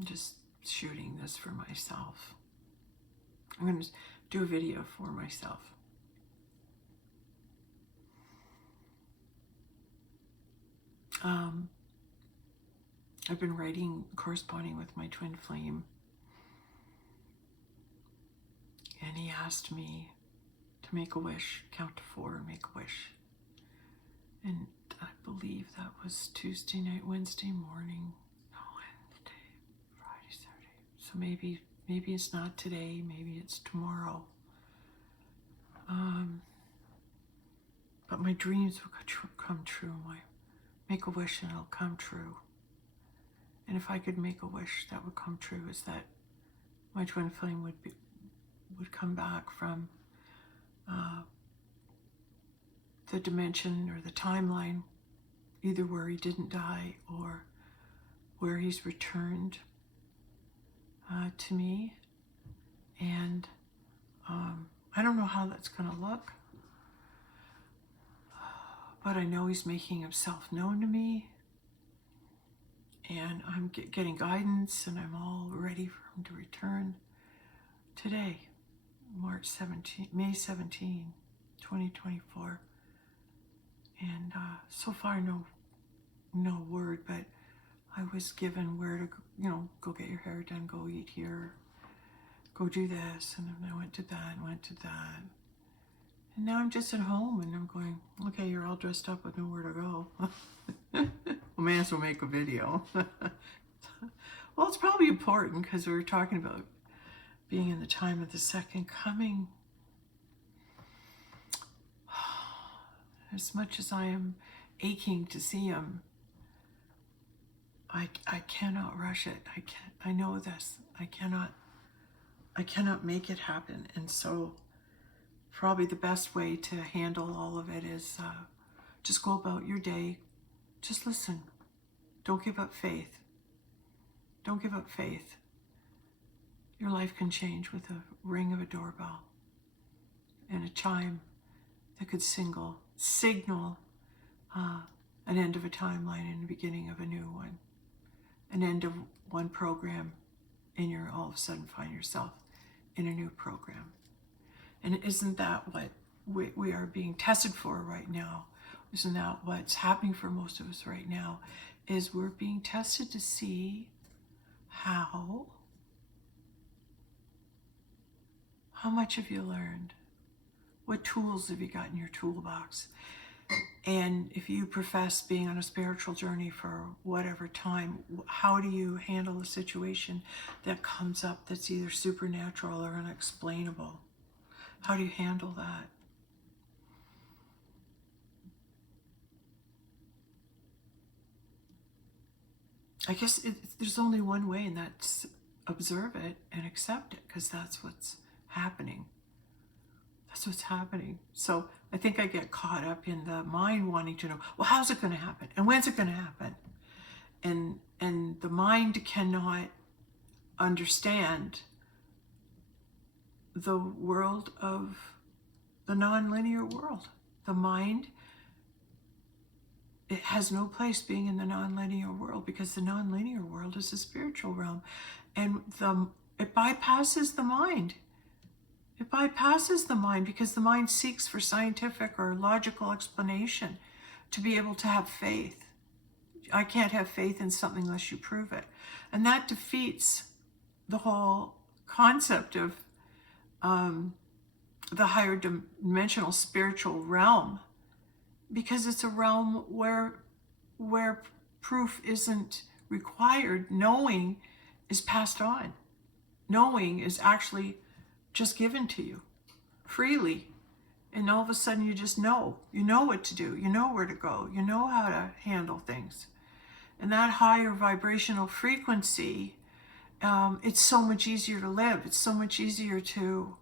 I'm just shooting this for myself. I'm going to do a video for myself. I've been corresponding with my twin flame, and he asked me to make a wish, count to 4 and make a wish. And I believe that was Tuesday night, Wednesday morning, no, Wednesday, Friday, Saturday. So maybe it's not today, maybe it's tomorrow. But my dreams will come true. Make a wish and it'll come true. And if I could make a wish that would come true, is that my twin flame would come back from the dimension or the timeline, either where he didn't die or where he's returned to me. And I don't know how that's going to look, but I know he's making himself known to me, and I'm getting guidance, and I'm all ready for him to return today, May 17, 2024. And so far, no word, but I was given where to, go get your hair done, go eat here, go do this, and then I went to that, and now I'm just at home, and I'm going, okay, you're all dressed up with nowhere to go. We may as well make a video. Well, it's probably important because we were talking about being in the time of the second coming. As much as I am aching to see him, I cannot rush it. I know this. I cannot make it happen. And so probably the best way to handle all of it is just go about your day. Just listen. Don't give up faith. Don't give up faith. Your life can change with a ring of a doorbell and a chime that could signal an end of a timeline and the beginning of a new one. An end of one program, and you're all of a sudden find yourself in a new program. And isn't that what we are being tested for right now? Isn't that what's happening for most of us right now? Is we're being tested to see how much have you learned? What tools have you got in your toolbox? And if you profess being on a spiritual journey for whatever time, how do you handle a situation that comes up that's either supernatural or unexplainable? How do you handle that? I guess there's only one way, and that's observe it and accept it, because that's what's happening. That's what's happening. So I think I get caught up in the mind wanting to know, well, how's it going to happen? And when's it going to happen? And the mind cannot understand the world of the non-linear world. The mind, it has no place being in the non-linear world, because the non-linear world is a spiritual realm, and it bypasses the mind. It bypasses the mind because the mind seeks for scientific or logical explanation to be able to have faith. I can't have faith in something unless you prove it. And that defeats the whole concept of the higher dimensional spiritual realm, because it's a realm where proof isn't required. Knowing is passed on. Knowing is actually just given to you freely. And all of a sudden you just know. You know what to do. You know where to go. You know how to handle things. And that higher vibrational frequency, it's so much easier to live. It's so much easier to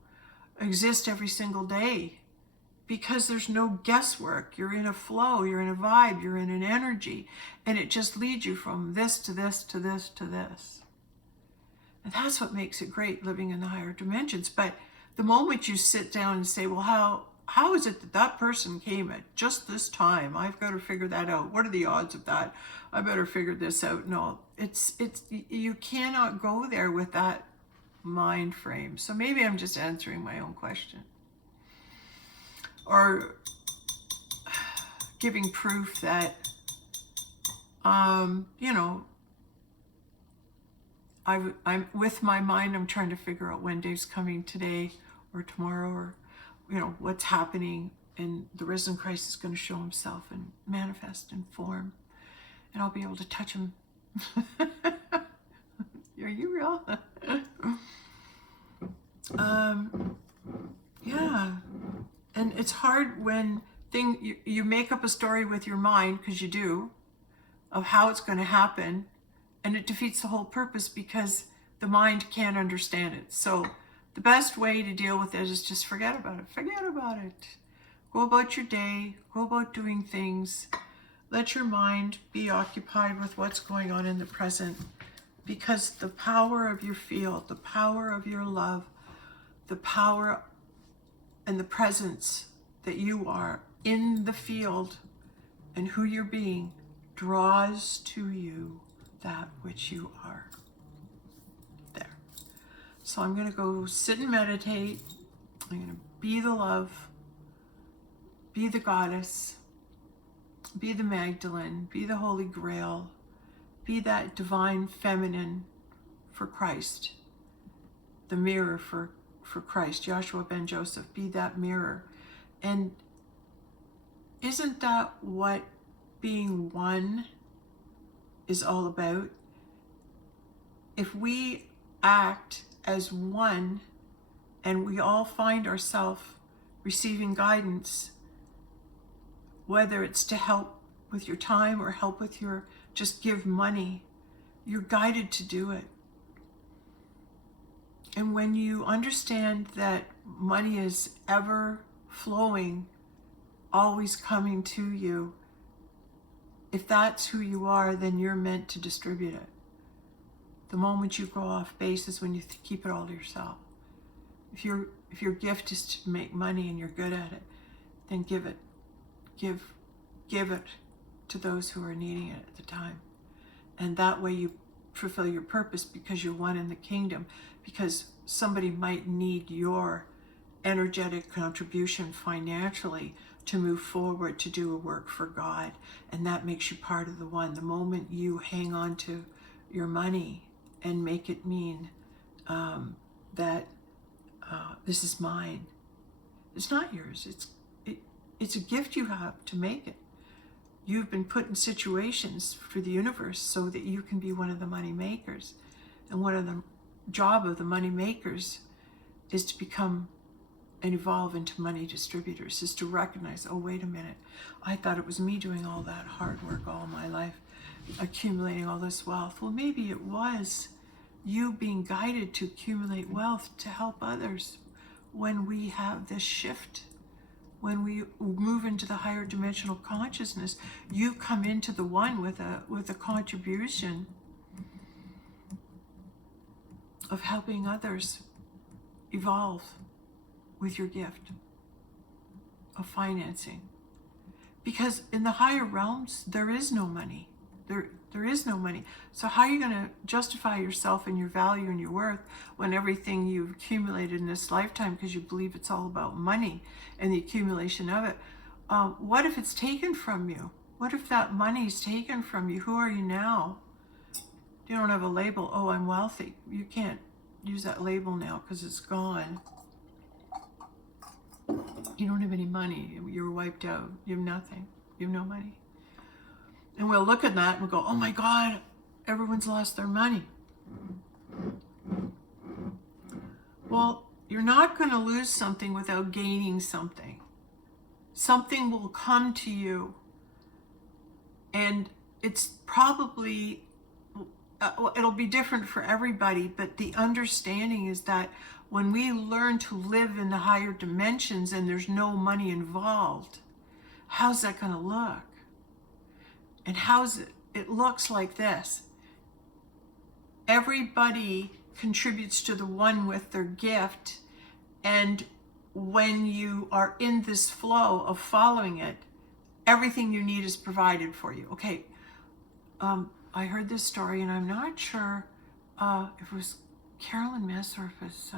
exist every single day, because there's no guesswork. You're in a flow, you're in a vibe, you're in an energy, and it just leads you from this to this to this to this. And that's what makes it great, living in the higher dimensions. But the moment you sit down and say, well, how is it that person came at just this time? I've got to figure that out. What are the odds of that? I better figure this out. No, it's you cannot go there with that mind frame. So maybe I'm just answering my own question, or giving proof that you know, I'm with my mind, I'm trying to figure out when Dave's coming today or tomorrow, or you know, what's happening, and the risen Christ is going to show himself and manifest in form, and I'll be able to touch him. Are you real? Yeah. And it's hard when you make up a story with your mind, because you do, of how it's going to happen, and it defeats the whole purpose because the mind can't understand it. So the best way to deal with it is just forget about it. Forget about it. Go about your day. Go about doing things. Let your mind be occupied with what's going on in the present, because the power of your field, the power of your love, the power and the presence that you are in the field and who you're being draws to you that which you are. There. So I'm going to go sit and meditate. I'm going to be the love, be the goddess, be the Magdalene, be the Holy Grail, be that divine feminine for Christ, the mirror for Christ, Joshua ben Joseph, be that mirror. And isn't that what being one is all about? If we act as one and we all find ourselves receiving guidance, whether it's to help with your time or help with your, just give money, you're guided to do it. And when you understand that money is ever flowing, always coming to you, if that's who you are, then you're meant to distribute it. The moment you go off base is when you keep it all to yourself. If your gift is to make money and you're good at it, then give it. Give it to those who are needing it at the time. And that way you fulfill your purpose, because you're one in the kingdom, because somebody might need your energetic contribution financially to move forward to do a work for God, and that makes you part of the one. The moment you hang on to your money and make it mean that this is mine, it's not yours. It's a gift you have to make it. You've been put in situations for the universe so that you can be one of the money makers. And one of the job of the money makers is to become and evolve into money distributors, is to recognize, oh, wait a minute, I thought it was me doing all that hard work all my life, accumulating all this wealth. Well, maybe it was you being guided to accumulate wealth to help others. When we have this shift, when we move into the higher dimensional consciousness, you come into the one with a contribution of helping others evolve with your gift of financing. Because in the higher realms, there is no money. There is no money. So how are you going to justify yourself and your value and your worth when everything you've accumulated in this lifetime, because you believe it's all about money and the accumulation of it, what if it's taken from you? What if that money is taken from you? Who are you now? You don't have a label, oh, I'm wealthy. You can't use that label now because it's gone. You don't have any money. You're wiped out. You have nothing. You have no money. And we'll look at that and we'll go, oh my God, everyone's lost their money. Well, you're not going to lose something without gaining something. Something will come to you, and it's probably, it'll be different for everybody, but the understanding is that when we learn to live in the higher dimensions and there's no money involved, how's that going to look? And it looks like this. Everybody contributes to the one with their gift, and when you are in this flow of following it, everything you need is provided for you. Okay, I heard this story, and I'm not sure if it was Carolyn Mess or if it was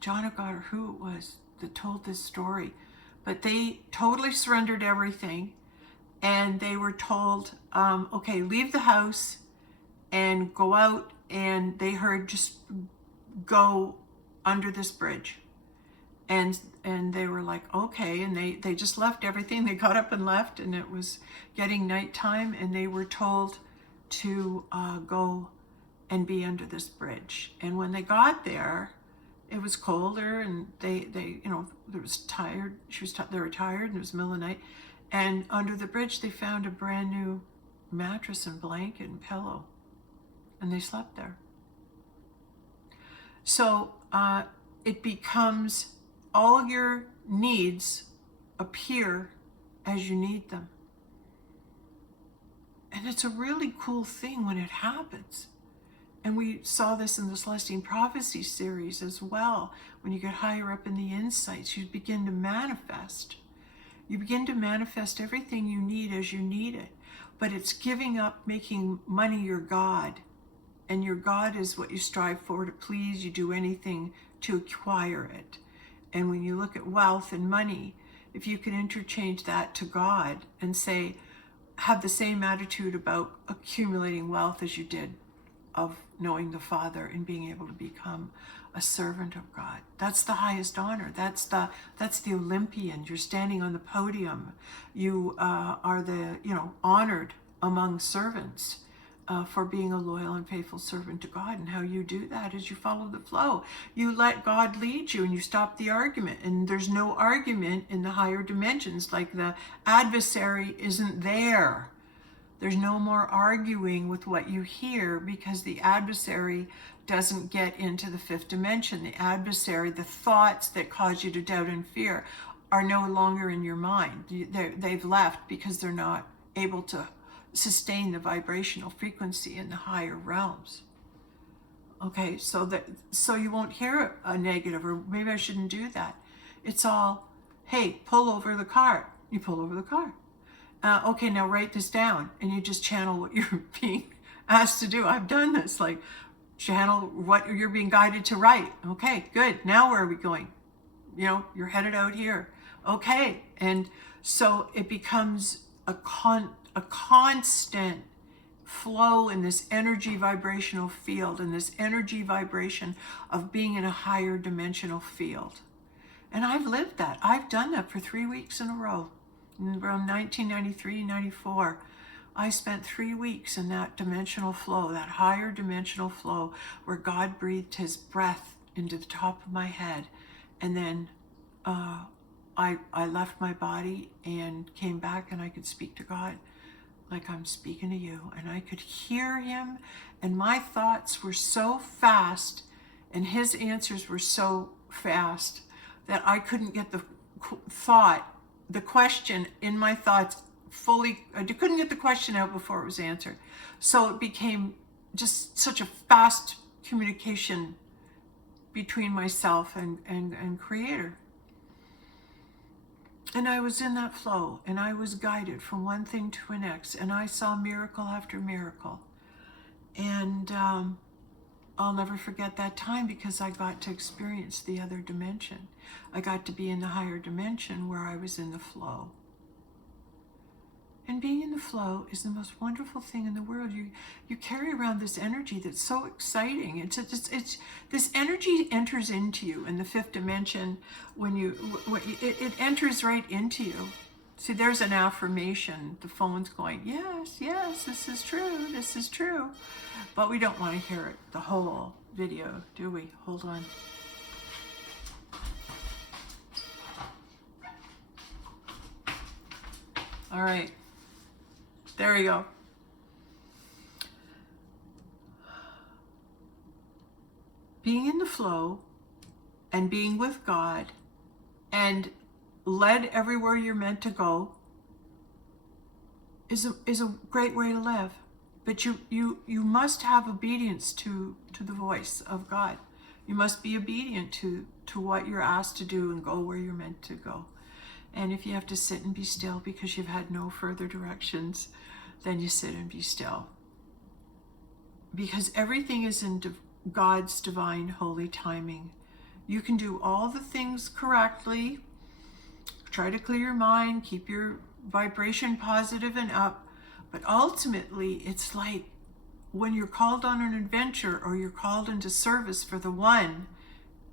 John O'Gott or who it was that told this story. But they totally surrendered everything, and they were told, okay, leave the house and go out, and they heard just go under this bridge. And they were like, okay, and they just left everything. They got up and left, and it was getting nighttime, and they were told to go and be under this bridge. And when they got there, it was colder, and they there was tired. They were tired, and it was middle of the night. And under the bridge, they found a brand new mattress and blanket and pillow, and they slept there. So it becomes all your needs appear as you need them. And it's a really cool thing when it happens. And we saw this in the Celestine Prophecy series as well. When you get higher up in the insights, you begin to manifest. You begin to manifest everything you need as you need it. But it's giving up making money your God. And your God is what you strive for, to please. You do anything to acquire it. And when you look at wealth and money, if you can interchange that to God and say, have the same attitude about accumulating wealth as you did of knowing the Father and being able to become a servant of God. That's the highest honor. That's the Olympian. You're standing on the podium. You are the honored among servants for being a loyal and faithful servant to God. And how you do that is you follow the flow. You let God lead you, and you stop the argument. And there's no argument in the higher dimensions. Like, the adversary isn't there. There's no more arguing with what you hear, because the adversary doesn't get into the fifth dimension. The adversary, the thoughts that cause you to doubt and fear, are no longer in your mind. They've left because they're not able to sustain the vibrational frequency in the higher realms. Okay, so you won't hear a negative, or maybe I shouldn't do that. It's all, hey, pull over the car. You pull over the car. Okay, now write this down, and you just channel what you're being asked to do. I've done this, like channel what you're being guided to write. Okay, good. Now where are we going? You're headed out here. Okay, and so it becomes a constant flow in this energy vibrational field, and this energy vibration of being in a higher dimensional field. And I've lived that. I've done that for 3 weeks in a row. Around 1993, 94, I spent 3 weeks in that dimensional flow, that higher dimensional flow, where God breathed his breath into the top of my head. And then I left my body and came back, and I could speak to God like I'm speaking to you. And I could hear him, and my thoughts were so fast, and his answers were so fast, that I couldn't get the question in my thoughts fully. I couldn't get the question out before it was answered. So it became just such a fast communication between myself and Creator. And I was in that flow, and I was guided from one thing to the next, and I saw miracle after miracle. And I'll never forget that time, because I got to experience the other dimension. I got to be in the higher dimension where I was in the flow. And being in the flow is the most wonderful thing in the world. You carry around this energy that's so exciting. It's this energy enters into you in the fifth dimension when it enters right into you. See, there's an affirmation. The phone's going, yes, this is true, this is true. But we don't want to hear it, the whole video, do we? Hold on. All right. There you go. Being in the flow and being with God and led everywhere you're meant to go is a great way to live. But you must have obedience to the voice of God. You must be obedient to what you're asked to do and go where you're meant to go. And if you have to sit and be still because you've had no further directions, then you sit and be still. Because everything is in God's divine holy timing. You can do all the things correctly, try to clear your mind, keep your vibration positive and up, but ultimately it's like when you're called on an adventure or you're called into service for the one,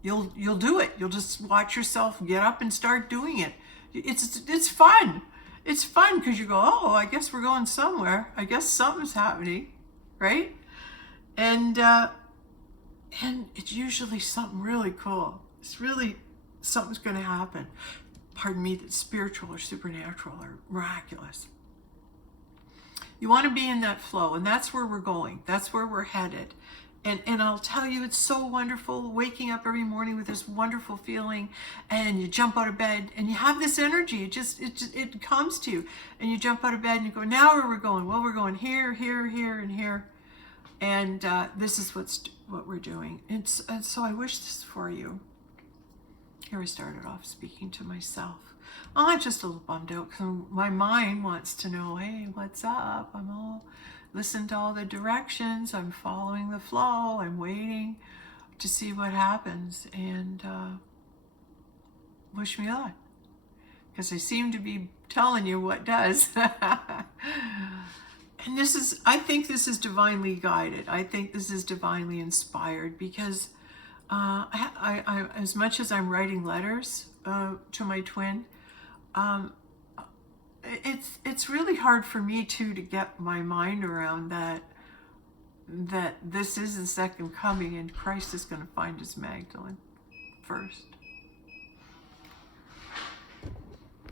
you'll do it. You'll just watch yourself get up and start doing it. It's fun. It's fun because you go, oh, I guess we're going somewhere. I guess something's happening, right? And it's usually something really cool. It's really something's going to happen. Pardon me, that's spiritual or supernatural or miraculous. You want to be in that flow, and that's where we're going. That's where we're headed. And I'll tell you, it's so wonderful waking up every morning with this wonderful feeling, and you jump out of bed and you have this energy. It comes to you, and you jump out of bed and you go, now where we're going? Well, we're going here, here, here, and here. And this is what we're doing. And so I wish this for you. Here I started off speaking to myself. I'm just a little bummed out because my mind wants to know, hey, what's up? I'm all listen to all the directions. I'm following the flow. I'm waiting to see what happens. And wish me luck. Because I seem to be telling you what does. And I think this is divinely guided. I think this is divinely inspired because I as much as I'm writing letters to my twin, it's really hard for me too to get my mind around that this is the second coming and Christ is going to find his Magdalene first.